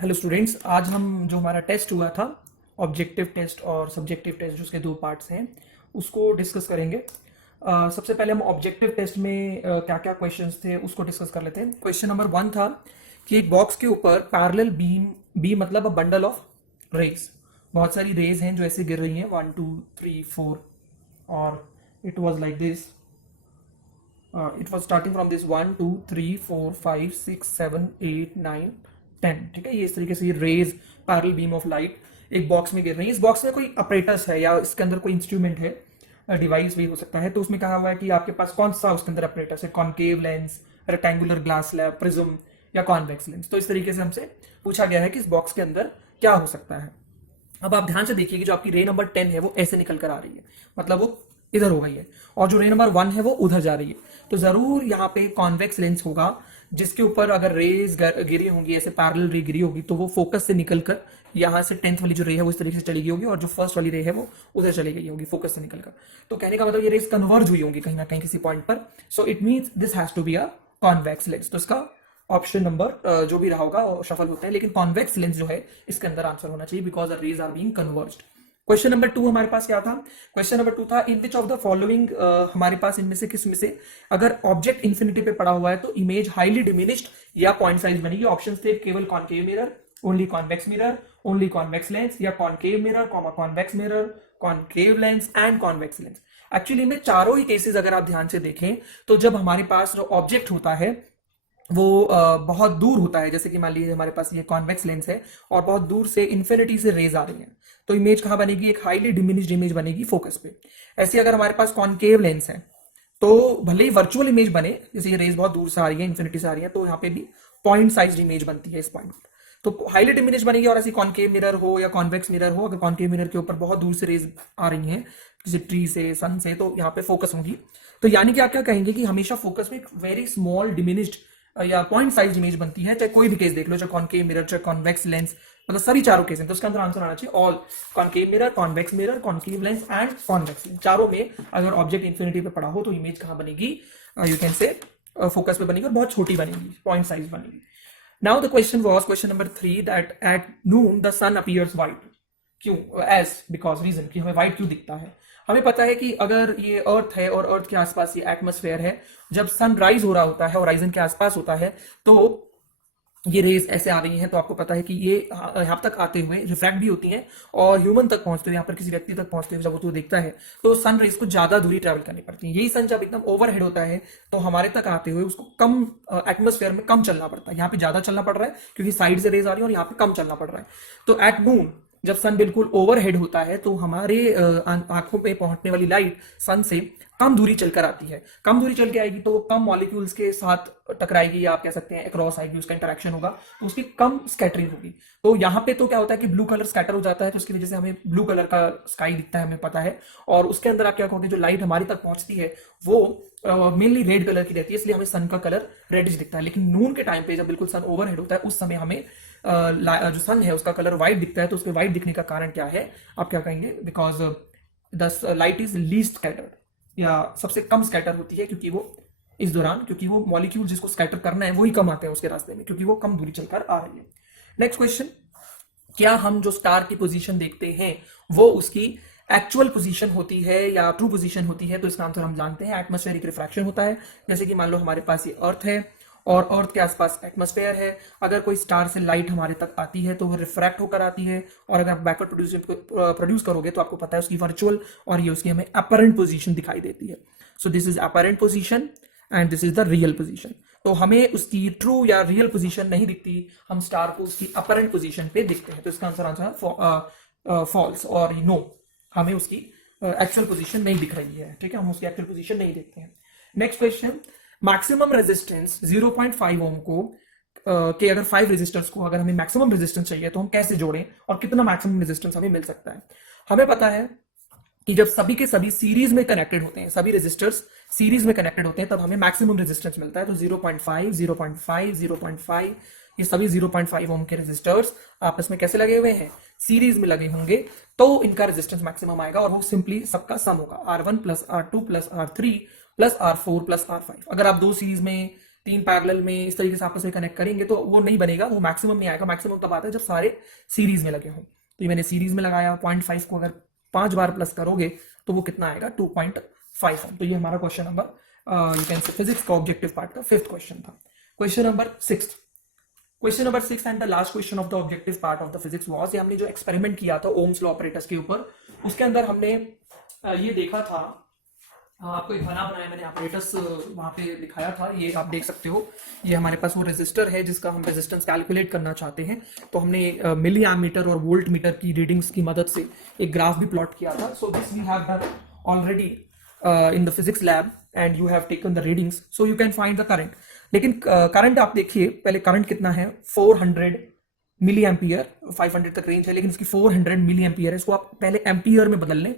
Hello students, आज हम जो हमारा टेस्ट हुआ था ऑब्जेक्टिव टेस्ट और सब्जेक्टिव टेस्ट जो उसके दो पार्ट्स हैं उसको डिस्कस करेंगे। सबसे पहले हम ऑब्जेक्टिव टेस्ट में क्या क्या क्वेश्चंस थे उसको डिस्कस कर लेते हैं। क्वेश्चन नंबर 1 था कि एक बॉक्स के ऊपर पैरेलल बीम, बी मतलब अ बंडल ऑफ रेज, बहुत सारी रेज हैं जो ऐसे गिर रही हैं 1 2 3 4 और it was like this. It was starting from this 1 2 3 4 5 6 7 8 9 10। ठीक है, ये इस तरीके से ये rays parallel beam of light एक बॉक्स में गिर रही है। इस बॉक्स में कोई अपरेटस है या इसके अंदर कोई इंस्ट्रूमेंट है, डिवाइस भी हो सकता है। तो उसमें कहा हुआ है कि आपके पास कौन सा उसके अंदर अपरेटस है, concave lens, rectangular glass slab, prism या कॉन्वेक्स लेंस। तो इस तरीके से हमसे पूछा गया है कि इस बॉक्स के अंदर क्या हो सकता है। अब आप ध्यान से देखिए कि जो आपकी रे नंबर 10 है वो ऐसे निकल कर आ रही है, मतलब वो इधर हो गई है, और जो रे नंबर 1 है वो उधर जा रही है। तो जरूर यहाँ पे कॉन्वेक्स लेंस होगा जिसके ऊपर अगर रेज गिरी होंगी, ऐसे पैरेलल रे गिरी होगी, तो वो फोकस से निकलकर यहाँ से 10th वाली जो रे है वो इस तरीके से चली गई होगी, और जो फर्स्ट वाली रे है वो उधर चली गई होगी फोकस से निकलकर। तो कहने का मतलब ये रेज कन्वर्ज हुई होंगी कहीं ना कहीं किसी पॉइंट पर। So it means this has to be a convex lens. तो इसका ऑप्शन नंबर जो भी रहा होगा शफल होते हैं, लेकिन कॉन्वेक्स लेंस जो है इसके अंदर आंसर होना चाहिए because the rays are being converged. Question number 2 हमारे पास क्या था? क्वेश्चन नंबर 2 था in which of the following, हमारे पास इनमें से किस में से अगर ऑब्जेक्ट इंफिनिटी पे पड़ा हुआ है तो इमेज हाईली डिमिनिश्ड या पॉइंट साइज बनेगी। ऑप्शन थे केवल concave mirror, only convex mirror, only convex lens, या concave mirror, convex mirror, concave lens and convex lens. Actually में चारों ही केसेस अगर आप ध्यान से देखें तो जब हमारे पास जो ऑब्जेक्ट होता है वो बहुत दूर होता है, जैसे कि मान लीजिए हमारे पास ये कॉन्वेक्स लेंस है और बहुत दूर से इन्फिनिटी से रेज आ रही है, तो इमेज कहाँ बनेगी? एक हाईली डिमिनिश्ड इमेज बनेगी फोकस पे। ऐसे अगर हमारे पास कॉन्केव लेंस है तो भले ही वर्चुअल इमेज बने, जैसे ये रेज बहुत दूर से आ रही है, इन्फिनिटी से आ रही है, तो यहाँ पे भी पॉइंट साइज इमेज बनती है इस पॉइंट पर, तो हाईली डिमिनिश बनेगी। और ऐसी कॉन्केव मिरर हो या कॉन्वेक्स मिरर हो, अगर कॉन्केव मिरर के ऊपर बहुत दूर से रेज आ रही हैं किसी ट्री से, सन से, तो यहाँ पे फोकस होगी। तो यानी कि आप क्या कहेंगे कि हमेशा फोकस में एक वेरी स्मॉल डिमिनिश्ड या पॉइंट साइज इमेज बनती है, चाहे कोई भी केस देख लो, चाहे कॉन्केव मिरर, चाहे कॉन्वेक्स लेंस, मतलब सभी चारों केस हैं। तो उसका अंदर आंसर आना चाहिए all, concave mirror, concave lens and convex lens. चारों में अगर ऑब्जेक्ट इंफिनिटी पे पड़ा हो तो इमेज कहाँ बनेगी? यू कैन से फोकस पे बनेगी और बहुत छोटी बनेगी, पॉइंट साइज बनेगी। Now the question was, question number 3, that at noon the sun appears white. क्यों? एज बिकॉज, रीजन कि हमें व्हाइट क्यों दिखता है। हमें पता है कि अगर ये अर्थ है और अर्थ के आसपास ये एटमॉस्फेयर है, जब सन राइज हो रहा होता है, होराइजन के आसपास होता है, तो ये रेज ऐसे आ रही हैं, तो आपको पता है कि ये यहाँ तक आते हुए रिफ्रैक्ट भी होती हैं और ह्यूमन तक पहुंचते हुए, यहाँ पर किसी व्यक्ति तक पहुंचते हुए जब वो तो देखता है तो सन रेज को ज्यादा दूरी ट्रैवल करनी पड़ती है। यही सन जब एकदम ओवरहेड होता है तो हमारे तक आते हुए उसको कम एटमोस्फेयर में कम चलना पड़ता है। यहाँ पे ज्यादा चलना पड़ रहा है क्योंकि साइड से रेज आ रही है, और यहाँ पे कम चलना पड़ रहा है। तो एट नून जब सन बिल्कुल ओवरहेड होता है तो हमारे आंखों पे पहुंचने वाली लाइट सन से कम दूरी चलकर आती है। कम दूरी चल के आएगी तो कम मॉलिक्यूल्स के साथ टकराएगी, या आप कह सकते हैं अक्रॉस आएगी, उसका इंटरेक्शन होगा, तो उसकी कम स्कैटरिंग होगी। तो यहाँ पे तो क्या होता है कि ब्लू कलर स्कैटर हो जाता है, तो उसकी वजह से हमें ब्लू कलर का स्काई दिखता है, हमें पता है। और उसके अंदर आप क्या कहोगे, जो लाइट हमारी तक पहुंचती है वो मेनली रेड कलर की रहती है, इसलिए हमें सन का कलर रेडिश दिखता है। लेकिन नून के टाइम पे जब बिल्कुल सन ओवरहेड होता है उस समय हमें जो सन है उसका कलर व्हाइट दिखता है। तो उसके व्हाइट दिखने का कारण क्या है, आप क्या कहेंगे? Because the light is least scattered, या सबसे कम स्कैटर होती है, क्योंकि वो इस दौरान, क्योंकि वो मॉलिक्यूल जिसको स्कैटर करना है वही कम आते हैं उसके रास्ते में, क्योंकि वो कम दूरी चलकर आ रही है। नेक्स्ट क्वेश्चन, क्या हम जो स्टार की पोजीशन देखते हैं वो उसकी एक्चुअल पोजीशन होती है या ट्रू पोजीशन होती है? तो इसका आंसर हम जानते हैं, एटमॉस्फेरिक रिफ्रैक्शन होता है। जैसे कि मान लो हमारे पास ये अर्थ है और अर्थ के आसपास एटमॉस्फेयर है, अगर कोई स्टार से लाइट हमारे तक आती है तो वो रिफ्रैक्ट होकर आती है, और अगर आप बैकवर्ड प्रोड्यूस करोगे तो आपको पता है उसकी वर्चुअल और ये उसकी हमें अपरेंट पोजीशन दिखाई देती है। सो this is apparent position and this is the real position. तो हमें उसकी ट्रू या रियल पोजीशन नहीं दिखती, हम स्टार को उसकी अपरेंट पोजीशन पे दिखते हैं। तो इसका आंसर है फॉल्स और नो, हमें उसकी एक्चुअल पोजीशन नहीं दिख रही है। ठीक है, हम उसकी एक्चुअल पोजीशन नहीं देखते हैं। नेक्स्ट क्वेश्चन, मैक्सिमम रेजिस्टेंस 0.5 ओम को के अगर 5 रेजिस्टर्स को अगर हमें मैक्सिमम रेजिस्टेंस चाहिए तो हम कैसे जोड़ें और कितना मैक्सिमम रेजिस्टेंस हमें मिल सकता है? हमें पता है कि जब सभी के सभी सीरीज में कनेक्टेड होते हैं, सभी रेजिस्टर्स सीरीज में कनेक्टेड होते हैं, तब हमें मैक्सिमम रेजिस्टेंस मिलता है। तो 0.5, 0.5, 0.5, ये सभी 0.5 ओम के रेजिस्टर्स आपस में कैसे लगे हुए हैं? सीरीज में लगे होंगे, तो इनका रेजिस्टेंस मैक्सिमम आएगा, और वो सिंपली सबका सम होगा, R1 plus R2 plus R3 plus R4 plus R5। अगर आप दो सीरीज में तीन पैरेलल में इस तरीके से आपस में कनेक्ट करेंगे तो वो नहीं बनेगा, वो मैक्सिमम नहीं आएगा। मैक्सिमम तब आता है जब सारे सीरीज में लगे हों। तो ये मैंने सीरीज में लगाया, 0.5 को अगर 5 बार प्लस करोगे तो वो कितना आएगा, 2.5 ओम। तो ये हमारा question number you can say physics का ऑब्जेक्टिव पार्ट का 5th क्वेश्चन था। Question number 6 and the last question of the objective part of the physics was, ये हमने जो एक्सपेरिमेंट किया था ओम्स लॉ ऑपरेटर्स के ऊपर, उसके अंदर हमने ये देखा था, आपको एक बना बनाया मैंने ऑपरेटर्स वहां पे दिखाया था, ये आप देख सकते हो। ये हमारे पास वो रेजिस्टर है जिसका हम रेजिस्टेंस कैलकुलेट करना चाहते हैं। तो हमने मिली एमीटर और वोल्ट मीटर की रीडिंग्स की मदद से एक ग्राफ भी प्लॉट किया था। So this we have done already in the physics lab and you have taken the readings, so you can find the current. लेकिन करंट आप देखिए पहले, करंट कितना है, 400 मिली एम्पियर, 500 तक रेंज है लेकिन इसकी 400 मिली एम्पियर है। इसको आप पहले एम्पियर में बदल लें,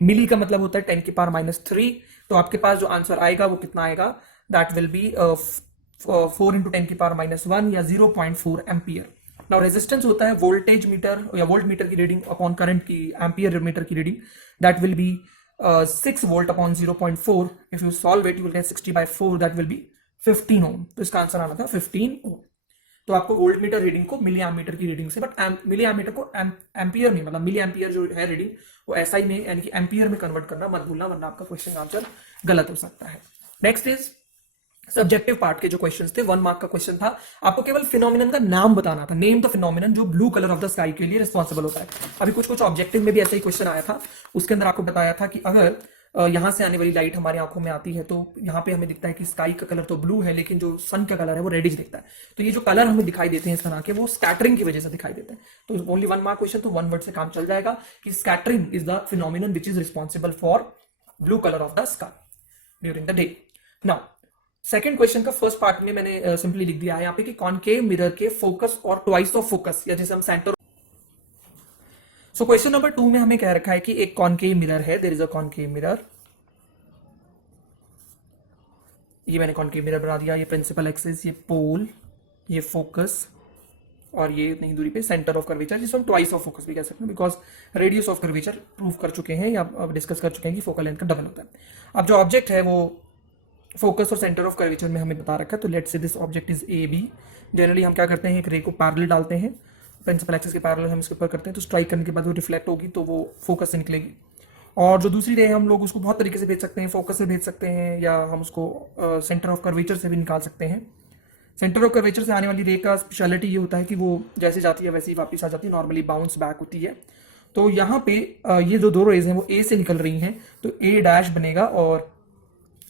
मिली का मतलब होता है 10 की पावर -3, तो आपके पास जो आंसर आएगा वो कितना आएगा, दैट विल बी 4 इंटू 10 की पावर -1 या 0.4 एम्पियर। नाउ रेजिस्टेंस होता है वोल्टेज मीटर या वोल्ट मीटर की रीडिंग अपॉन करंट की एम्पियर मीटर की reading, that will be 6 volt upon 0.4। If you solve it you will get 60/4, that will be 15 ओम। तो इसका आंसर आना था 15 ओम। तो आपको वोल्ट मीटर रीडिंग को मिली एमीटर की रीडिंग से, बट मिली एमीटर को एम्पियर में, मतलब मिली एम्पियर जो है रीडिंग वो एसआई में यानी कि एम्पियर में कन्वर्ट करना मत भूलना, वरना आपका क्वेश्चन आंसर गलत हो सकता है। नेक्स्ट इज सब्जेक्टिव पार्ट के जो क्वेश्चंस थे, 1 मार्क का क्वेश्चन था। आपको केवल फिनोमिनन का नाम बताना था, नेम द फिनोमिनन जो blue colour of the sky के लिए रिस्पॉन्सिबल होता है। अभी कुछ ऑब्जेक्टिव में भी ऐसा ही क्वेश्चन आया था, उसके अंदर आपको बताया था कि अगर यहां से आने वाली लाइट हमारी आंखों में आती है तो यहाँ पे हमें दिखता है कि स्काई का कलर तो ब्लू है लेकिन जो सन का कलर है वो रेडिश दिखता है। तो ये जो कलर हमें दिखाई देते हैं इस तरह के, वो स्कैटरिंग की वजह से दिखाई देते हैं। तो ओनली 1 मार्क क्वेश्चन, तो 1 वर्ड से काम चल जाएगा कि scattering is the phenomenon which is responsible for blue colour of the sky during the day. Now second question का फर्स्ट पार्ट में मैंने सिंपली लिख दिया है यहाँ पे कि कॉनकेव मिरर के फोकस और ट्वाइस ऑफ फोकस, या जैसे हम सेंटर। सो क्वेश्चन नंबर 2 में हमें कह रखा है कि एक कॉनकेव मिरर है, there is a concave mirror. ये मैंने कॉनकेव मिरर बना दिया, ये प्रिंसिपल एक्सिस, ये पोल, ये फोकस, और ये इतनी दूरी पे सेंटर ऑफ कर्वेचर, जिसको हम ट्वाइस ऑफ फोकस भी कह सकते हैं, because radius of curvature prove कर चुके हैं या अब डिस्कस कर चुके हैं कि फोकल लेंथ का डबल होता है। अब जो ऑब्जेक्ट है वो फोकस और सेंटर ऑफ कर्वेचर में हमें बता रखा है, तो let's say this object is A B. Generally हम क्या करते हैं, एक रे को पैरेलल डालते हैं, प्रिंसिपल एक्सिस के पैरेलल हम इसके ऊपर करते हैं, तो स्ट्राइक करने के बाद वो रिफ्लेक्ट होगी तो वो फोकस से निकलेगी। और जो दूसरी रे हम लोग उसको बहुत तरीके से भेज सकते हैं, फोकस से भेज सकते हैं या हम उसको सेंटर ऑफ कर्वेचर से भी निकाल सकते हैं। सेंटर ऑफ कर्वेचर से आने वाली रे का स्पेशलिटी ये होता है कि वो जैसे जाती है वैसे ही वापस आ जाती है, नॉर्मली बाउंस बैक होती है। तो यहाँ पे ये जो दो रेज हैं वो ए से निकल रही हैं, तो ए डैश बनेगा और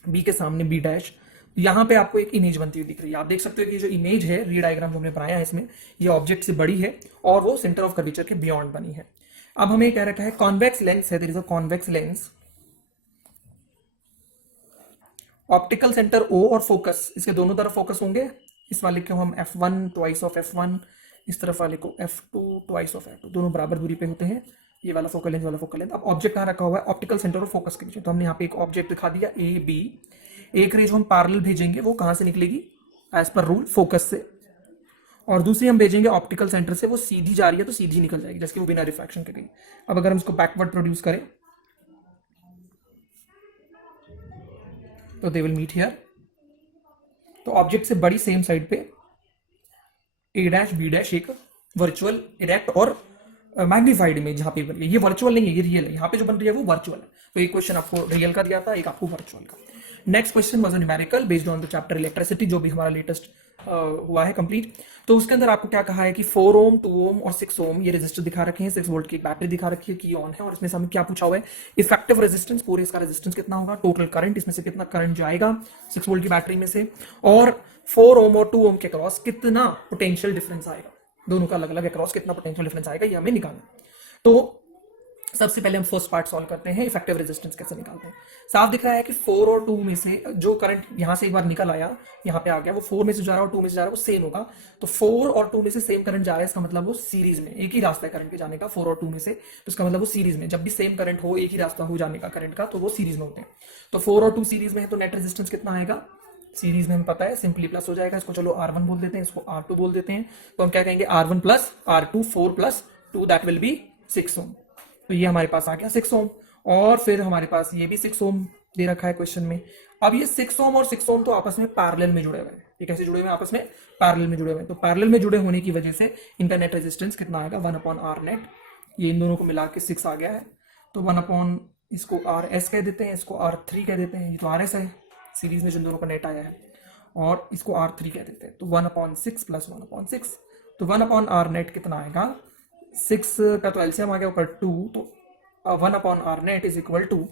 बी के सामने बी डैश। यहाँ पे आपको एक इमेज बनती हुई दिख रही है, आप देख सकते हो कि जो इमेज है, री डायग्राम हमने बनाया है इसमें, ये ऑब्जेक्ट से बड़ी है और वो सेंटर ऑफ कर्वेचर के बियॉन्ड बनी है। अब हमें कह रखा है कॉन्वेक्स लेंस है, there is a convex lens, optical centre O और फोकस, इसके दोनों तरफ फोकस होंगे। इस वाले को हम f1 ट्वाइस ऑफ f1, इस तरफ वाले को f2 ट्वाइस ऑफ f2, दोनों बराबर दूरी पे होते हैं। ये वाला फोकल लेंथ, वाला फोकल लेंथ। अब ऑब्जेक्ट कहाँ रखा हुआ है, ऑप्टिकल सेंटर और फोकस के बीच। तो हमने यहाँ पे एक ऑब्जेक्ट दिखा दिया ए बी, एक रे जो हम पैरेलल भेजेंगे वो कहाँ से निकलेगी, एज पर रूल फोकस से, और दूसरी हम भेजेंगे ऑप्टिकल सेंटर से, वो सीधी जा रही है तो सीधी निकल जाएगी, जैसे कि वो बिना रिफ्रैक्शन के गई। अब अगर हम इसको बैकवर्ड प्रोड्यूस करें तो दे विल मीट हियर। तो ऑब्जेक्ट से बड़ी सेम साइड पे ए डैश बी डैश एक वर्चुअल इरेक्ट और मैग्नीफाइड इमेज यहाँ पे बन रही है। ये वर्चुअल नहीं है, ये रियल है, यहाँ पे जो बन रही है वो वर्चुअल है। तो एक क्वेश्चन आपको रियल का दिया था, एक आपको वर्चुअल का। Next question was numerical based on the chapter electricity, जो भी हमारा लेटेस्ट हुआ है कंप्लीट। तो उसके अंदर आपको क्या कहा है कि 4 ओम 2 ओम और 6 ओम ये रेजिस्टर दिखा रखे हैं, 6 वोल्ट की बैटरी दिखा रखी है की ऑन है, और इसमें से हमें क्या पूछा हुआ है, इफेक्टिव रेजिस्टेंस, पूरे इसका रेजिस्टेंस कितना होगा, टोटल करंट इसमें से कितना करंट जाएगा 6 वोल्ट की बैटरी में से, और 4 ओम और 2 ओम के क्रॉस कितना पोटेंशियल डिफरेंस आएगा, दोनों का अलग अलग अक्रॉस कितना पोटेंशियल डिफरेंस आएगा, ये हमें निकालना। तो सबसे पहले हम फर्स्ट पार्ट सॉल्व करते हैं, इफेक्टिव रेजिस्टेंस कैसे निकालते हैं। साफ दिख रहा है कि 4 और 2 में से जो करंट यहां से एक बार निकल आया, यहाँ पे आ गया, वो 4 में से जा रहा है और 2 में से जा रहा है, वो सेम होगा। तो 4 और 2 में से सेम करंट जा रहा है, इसका मतलब वो सीरीज में, एक ही रास्ता है करंट के जाने का 4 और 2 में से, तो इसका मतलब वो सीरीज में, जब भी सेम करंट हो, एक ही रास्ता हो जाने का करंट का, तो वो सीरीज में होते हैं। तो 4 और 2 सीरीज में है, तो नेट रेजिस्टेंस कितना आएगा, सीरीज में हमें पता है सिंपली प्लस हो जाएगा, इसको चलो R1 बोल देते हैं, इसको R2 बोल देते हैं। तो हम क्या कहेंगे, R1 plus R2 4 plus 2 that will be 6 ओम। तो ये हमारे पास आ गया 6 ओम, और फिर हमारे पास ये भी 6 ओम दे रखा है क्वेश्चन में। अब ये 6 ओम और 6 ओम तो आपस में पैरेलल में जुड़े हुए हैं। ये कैसे जुड़े हुए हैं आपस में? पैरेलल में जुड़े हुए हैं। तो पैरेलल में जुड़े होने की वजह से इनका नेट रेजिस्टेंस कितना आएगा? 1 अपॉन आर नेट। ये इन दोनों को मिला के 6 आ गया है, तो 1 अपॉन, इसको आर एस कह देते हैं, इसको आर थ्री कह देते हैं, ये तो आर एस है सीरीज में जिन दोनों का नेट आया है, और इसको आर थ्री कह देते हैं। तो 1/6 प्लस 1/6, तो 1 अपॉन आर नेट कितना आएगा? 6 का तो एलसीएम आ गया ऊपर 2, तो 1 upon R net is equal to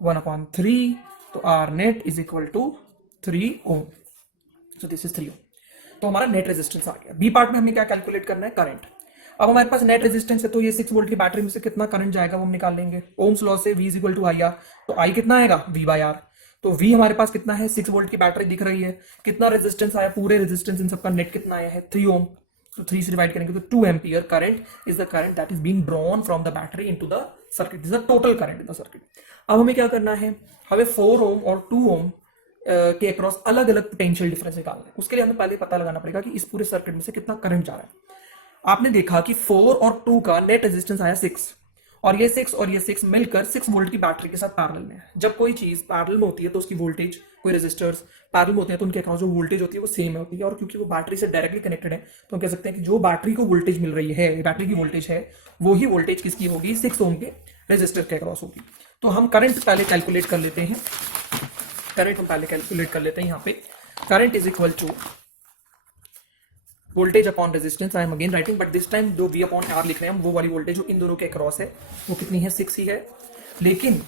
1/3, तो R net is equal to 3 ohm. So this is 3 ohm. तो हमारा नेट रेजिस्टेंस आ गया। बी पार्ट में हमें क्या कैलकुलेट करना है? करंट। अब हमारे पास नेट रेजिस्टेंस है, तो ये 6 वोल्ट की बैटरी में से कितना करंट जाएगा वो हम निकाल लेंगे। ओम्स लॉ से V is equal to I R, तो आई कितना आएगा? V by R. तो V हमारे पास कितना है? 6 वोल्ट की बैटरी दिख रही है। कितना रेजिस्टेंस आया? पूरे रेजिस्टेंस इन सबका नेट कितना आया है? 3 ओम। तो 3 से डिवाइड करेंगे तो 2 ampere current is the current that is being drawn from the battery into the circuit. This is the total current in the circuit. अब हमें क्या करना है? हमें 4 ओम और 2 ओम के अक्रॉस अलग अलग पोटेंशियल डिफरेंस निकालना है। उसके लिए हमें पहले पता लगाना पड़ेगा कि इस पूरे सर्किट में से कितना करंट जा रहा है। आपने देखा कि 4 और 2 का नेट रेजिस्टेंस आया 6, और ये 6 और ये 6 मिलकर 6 वोल्ट की बैटरी के साथ पैरेलल में है। जब कोई चीज पैरेलल में होती है तो उसकी वोल्टेज, कोई रेजिस्टर्स पैरेलल में होते हैं तो उनके अक्रॉस जो वोल्टेज होती है वो सेम होती है, और क्योंकि वो बैटरी से डायरेक्टली कनेक्टेड है तो हम कह सकते हैं कि जो बैटरी को वोल्टेज मिल रही है, बैटरी की वोल्टेज है, वो ही वोल्टेज किसकी होगी? 6 ओम के रेजिस्टर के अक्रॉस होगी। तो हम करंट पहले कैलकुलेट कर लेते हैं। करंट हम पहले कैलकुलेट कर लेते हैं। यहाँ पे current is equal to voltage upon resistance. I am again writing, but this time जो V अपॉन आर लिख रहे हैं हम, वो वाली वोल्टेज जो इन दोनों के अक्रॉस है वो कितनी है? 6 ही है। लेकिन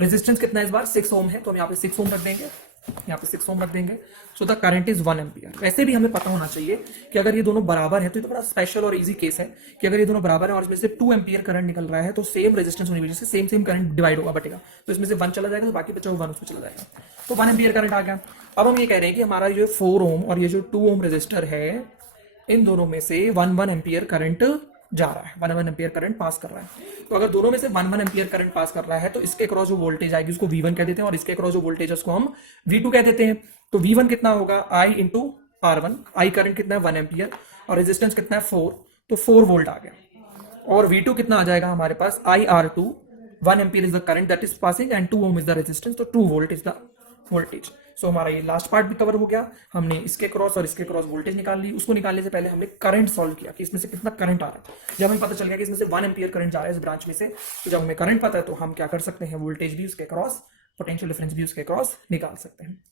रेजिस्टेंस कितना है इस बार? 6 ओम है, तो हम यहाँ पे 6 ओम रख देंगे, यहाँ पे 6 ओम रख देंगे। So the current is 1 ampere. वैसे भी हमें पता होना चाहिए कि अगर ये दोनों बराबर है तो ये तो बड़ा स्पेशल और इजी केस है कि अगर ये दोनों बराबर है और इसमें से 2 एम्पियर करंट निकल रहा है तो सेम रेजिस्टेंस होने की वजह से सेम सेम करंट डिवाइड होगा, बटेगा। तो इसमें से 1 चला जाएगा तो बाकी बचा हुआ 1 उसमें चला जाएगा, तो 1 एम्पियर करंट आ गया। अब हम ये कह रहे हैं कि हमारा जो 4 ओम और ये जो 2 ओम रेजिस्टर है, इन दोनों में से 1 एम्पियर करंट जा रहा है, 1 एम्पियर करंट पास कर रहा है। तो अगर दोनों में से 1 एम्पियर करंट पास कर रहा है तो इसके क्रॉस जो वोल्टेज आएगी उसको V1 कह देते हैं, और इसके क्रॉस जो वोल्टेज है उसको हम V2 कह देते हैं। तो V1 कितना होगा? I into R1। I current कितना है? 1 एम्पियर, और रेजिस्टेंस कितना है? 4, तो 4 वोल्ट आ गया। और V2 कितना आ जाएगा हमारे पास? IR2। 1 ampere is the current that is passing and 2 ohm is the resistance, तो 2 volt is the voltage. So हमारा ये लास्ट पार्ट भी कवर हो गया। हमने इसके क्रॉस और इसके क्रॉस वोल्टेज निकाल ली। उसको निकालने से पहले हमने करंट सॉल्व किया कि इसमें से कितना करंट आ रहा है। जब हमें पता चल गया कि इसमें से 1 एम्पियर करंट जा रहा है इस ब्रांच में से, तो जब हमें करंट पता है तो हम क्या कर सकते हैं? वोल्टेज भी उसके क्रॉस, पोटेंशियल डिफरेंस भी उसके क्रॉस निकाल सकते हैं।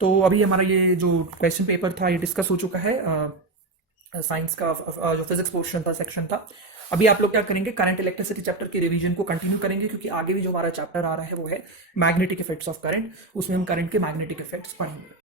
तो अभी हमारा ये जो क्वेश्चन पेपर था ये डिस्कस हो चुका है। साइंस का जो फिजिक्स पोर्शन था, सेक्शन था। अभी आप लोग क्या करेंगे? करंट इलेक्ट्रिसिटी चैप्टर के रिवीजन को कंटिन्यू करेंगे, क्योंकि आगे भी जो हमारा चैप्टर आ रहा है वो है मैग्नेटिक इफेक्ट्स ऑफ करंट। उसमें हम करंट के मैग्नेटिक इफेक्ट्स पढ़ेंगे।